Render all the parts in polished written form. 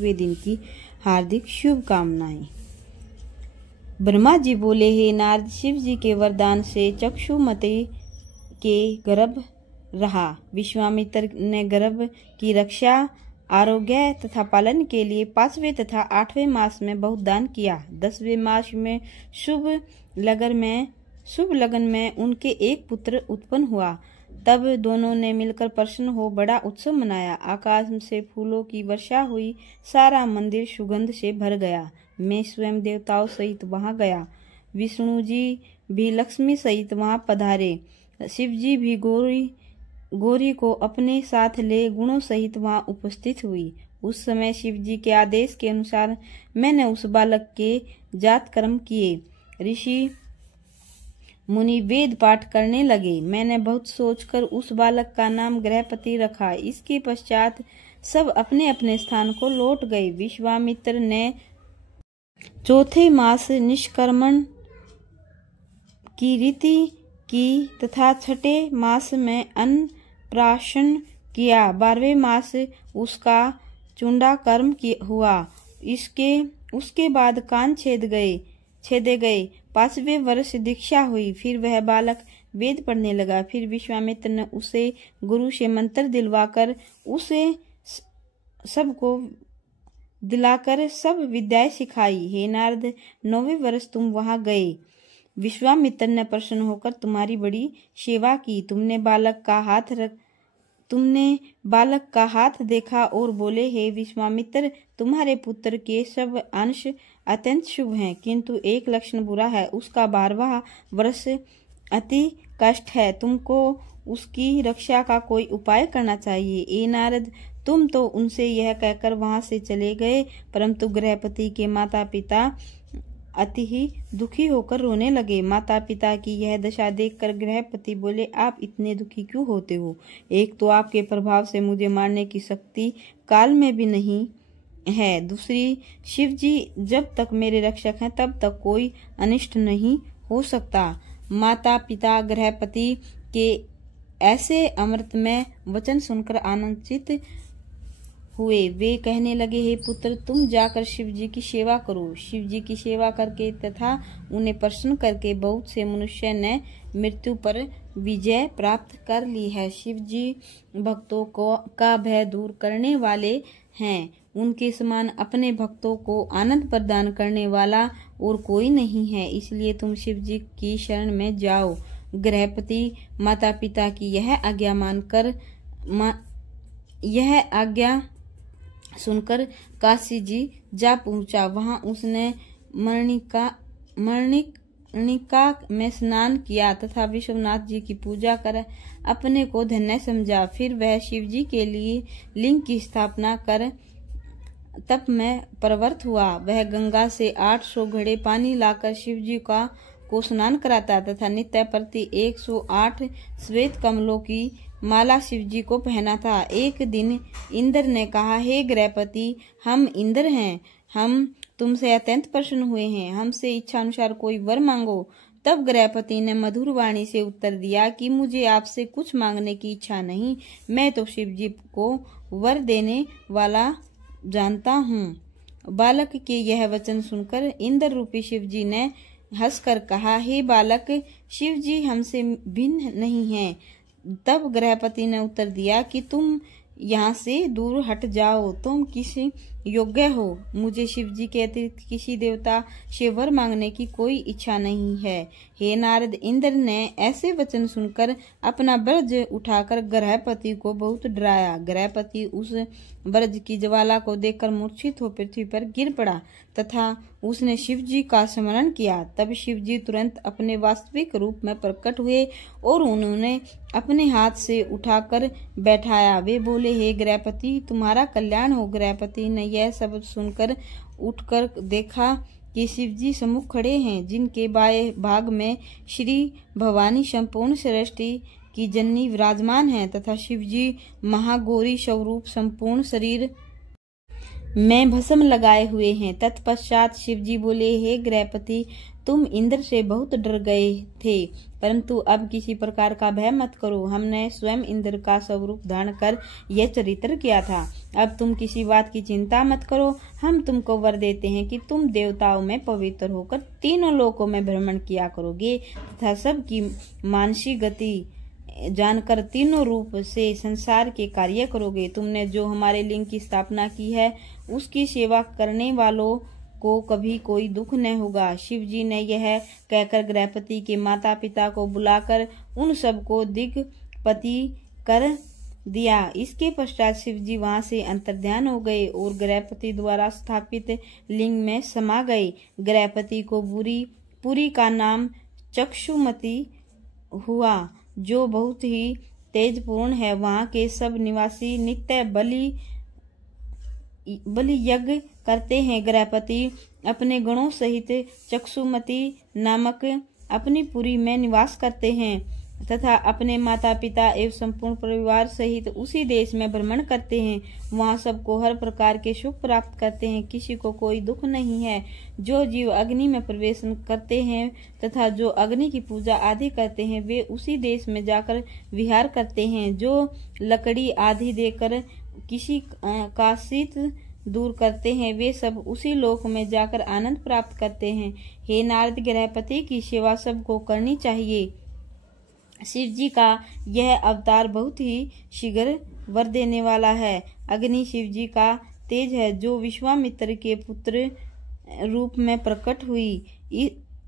100वें दिन की हार्दिक शुभकामनाएं। ब्रह्मा जी बोले, हे नारद, शिव जी के वरदान से चक्षुमते के गर्भ रहा। विश्वामित्र ने गर्भ की रक्षा, आरोग्य तथा पालन के लिए 5वें तथा 8वें मास में बहुत दान किया। 10वें मास में शुभ लगन में उनके एक पुत्र उत्पन्न हुआ। तब दोनों ने मिलकर प्रसन्न हो बड़ा उत्सव मनाया। आकाश से फूलों की वर्षा हुई, सारा मंदिर सुगंध से भर गया। मैं स्वयं देवताओं सहित वहां गया। विष्णु जी भी लक्ष्मी सहित वहां पधारे। शिव जी भी गौरी को अपने साथ ले गुणों सहित वहां उपस्थित हुई। उस समय शिव जी के आदेश के अनुसार मैंने उस बालक के जात कर्म किए। ऋषि मुनि वेद पाठ करने लगे। मैंने बहुत सोचकर उस बालक का नाम गृहपति रखा। इसके पश्चात सब अपने अपने स्थान को लौट गए। विश्वामित्र ने चौथे मास निष्कर्मण की रीति की तथा छठे मास में अन्नप्राशन किया। 12वें मास उसका चुंडा कर्म हुआ। उसके बाद कान छेदे गए। 5वें वर्ष दीक्षा हुई। फिर वह बालक वेद पढ़ने लगा। फिर विश्वामित्र ने उसे गुरु से मंत्र दिलवाकर सब विद्याएं सिखाई। हे नारद, 9वें वर्ष तुम वहां गए। विश्वामित्र ने प्रसन्न होकर तुम्हारी बड़ी सेवा की। तुमने बालक का हाथ देखा और बोले, हे विश्वामित्र, तुम्हारे पुत्र के सब अंश अत्यंत शुभ हैं, किंतु एक लक्षण बुरा है। उसका 12वां वर्ष अति कष्ट है। तुमको उसकी रक्षा का कोई उपाय करना चाहिए। ए नारद, तुम तो उनसे यह कहकर वहां से चले गए, परंतु गृहपति के माता पिता अति ही दुखी होकर रोने लगे। माता पिता की यह दशा देखकर गृहपति बोले, आप इतने दुखी क्यों होते हो? एक तो आपके प्रभाव से मुझे मारने की शक्ति काल में भी नहीं है। दूसरी, शिव जी जब तक मेरे रक्षक हैं तब तक कोई अनिष्ट नहीं हो सकता। माता पिता गृहपति के ऐसे अमृतमय वचन सुनकर आनंदित हुए। वे कहने लगे, हे पुत्र, तुम जाकर शिव जी की सेवा करो। शिव जी की सेवा करके तथा उन्हें प्रसन्न करके बहुत से मनुष्य ने मृत्यु पर विजय प्राप्त कर ली है। शिव जी भक्तों का भय दूर करने वाले हैं। उनके समान अपने भक्तों को आनंद प्रदान करने वाला और कोई नहीं है। इसलिए तुम शिव जी की शरण में जाओ। गृहपति माता पिता की यह आज्ञा सुनकर काशी जी जा पहुंचा। वहां उसने मणिका में स्नान किया तथा विश्वनाथ जी की पूजा कर अपने को धन्य समझा। फिर वह शिव जी के लिए लिंग की स्थापना कर तप में प्रवृत्त हुआ। वह गंगा से 800 घड़े पानी लाकर शिव जी को स्नान कराता तथा नित्य प्रति 108 श्वेत कमलों की माला शिव जी को पहनाता। एक दिन इंद्र ने कहा, हे गृहपति, हम इंद्र हैं, हम तुमसे अत्यंत प्रसन्न हुए हैं, हमसे इच्छा अनुसार कोई वर मांगो। तब गृहपति ने मधुर वाणी से उत्तर दिया कि मुझे आपसे कुछ मांगने की इच्छा नहीं, मैं तो शिव जी को वर देने वाला जानता हूँ। बालक के यह वचन सुनकर इंद्र रूपी शिव जी ने हंसकर कहा, हे बालक, शिव जी हमसे भिन्न नहीं हैं। तब गृहपति ने उत्तर दिया कि तुम यहाँ से दूर हट जाओ, तुम किसी योग्य हो। मुझे शिव जी के अतिरिक्त किसी देवता से वर मांगने की कोई इच्छा नहीं है। हे नारद, इंद्र ने ऐसे वचन सुनकर अपना ब्रज उठाकर गृहपति को बहुत डराया। गृहपति उस ब्रज की ज्वाला को देखकर मूर्छित हो पृथ्वी पर गिर पड़ा तथा उसने शिव जी का स्मरण किया। तब शिव जी तुरंत अपने वास्तविक रूप में प्रकट हुए और उन्होंने अपने हाथ से उठाकर बैठाया। वे बोले, हे गृहपति, तुम्हारा कल्याण हो। गृहपति ने यह शब्द सुनकर उठकर देखा कि शिव जी सम्मुख खड़े हैं, जिनके बाएं भाग में श्री भवानी संपूर्ण सृष्टि की जननी विराजमान है तथा शिव जी महागौरी स्वरूप संपूर्ण शरीर में भस्म लगाए हुए हैं। तत्पश्चात शिव जी बोले, हे गृहपति, तुम इंद्र से बहुत डर गए थे, परंतु अब किसी प्रकार का भय मत करो। हमने स्वयं इंद्र का स्वरूप धारण कर यह चरित्र किया था। अब तुम किसी बात की चिंता मत करो। हम तुमको वर देते हैं कि तुम देवताओं में पवित्र होकर तीनों लोकों में भ्रमण किया करोगे तथा सबकी मानसिक गति जानकर तीनों रूप से संसार के कार्य करोगे। तुमने जो हमारे लिंग की स्थापना की है उसकी सेवा करने वालों को कभी कोई दुख न होगा। शिव जी ने यह कहकर गृहपति के माता पिता को बुलाकर उन सबको दिग्पति कर दिया। इसके पश्चात शिव जी वहां से अंतर्ध्यान हो गए और गृहपति द्वारा स्थापित लिंग में समा गए। गृहपति को पुरी का नाम चक्षुमती हुआ, जो बहुत ही तेजपूर्ण है। वहां के सब निवासी नित्य बलि यज्ञ करते हैं। गृहपति अपने गणों सहित चक्षुमती नामक अपनी पुरी में निवास करते हैं तथा अपने माता पिता एवं संपूर्ण परिवार सहित उसी देश में भ्रमण करते हैं। वहां सबको हर प्रकार के सुख प्राप्त करते हैं, किसी को कोई दुख नहीं है। जो जीव अग्नि में प्रवेश करते हैं तथा जो अग्नि की पूजा आदि करते हैं वे उसी देश में जाकर विहार करते हैं। जो लकड़ी आदि देकर किसी का शीत दूर करते हैं वे सब उसी लोक में जाकर आनंद प्राप्त करते हैं। हे नारद, गृहपति की सेवा सबको करनी चाहिए। शिव जी का यह अवतार बहुत ही शीघ्र वर देने वाला है। अग्नि शिव जी का तेज है जो विश्वामित्र के पुत्र रूप में प्रकट हुई।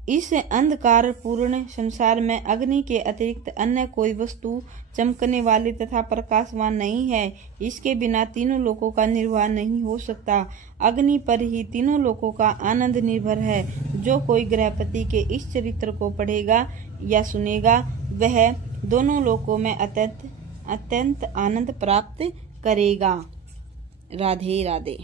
इस अंधकार पूर्ण संसार में अग्नि के अतिरिक्त अन्य कोई वस्तु चमकने वाली तथा प्रकाशवान नहीं है। इसके बिना तीनों लोकों का निर्वाह नहीं हो सकता। अग्नि पर ही तीनों लोकों का आनंद निर्भर है। जो कोई गृहपति के इस चरित्र को पढ़ेगा या सुनेगा वह दोनों लोकों में अत्यंत आनंद प्राप्त करेगा। राधे राधे।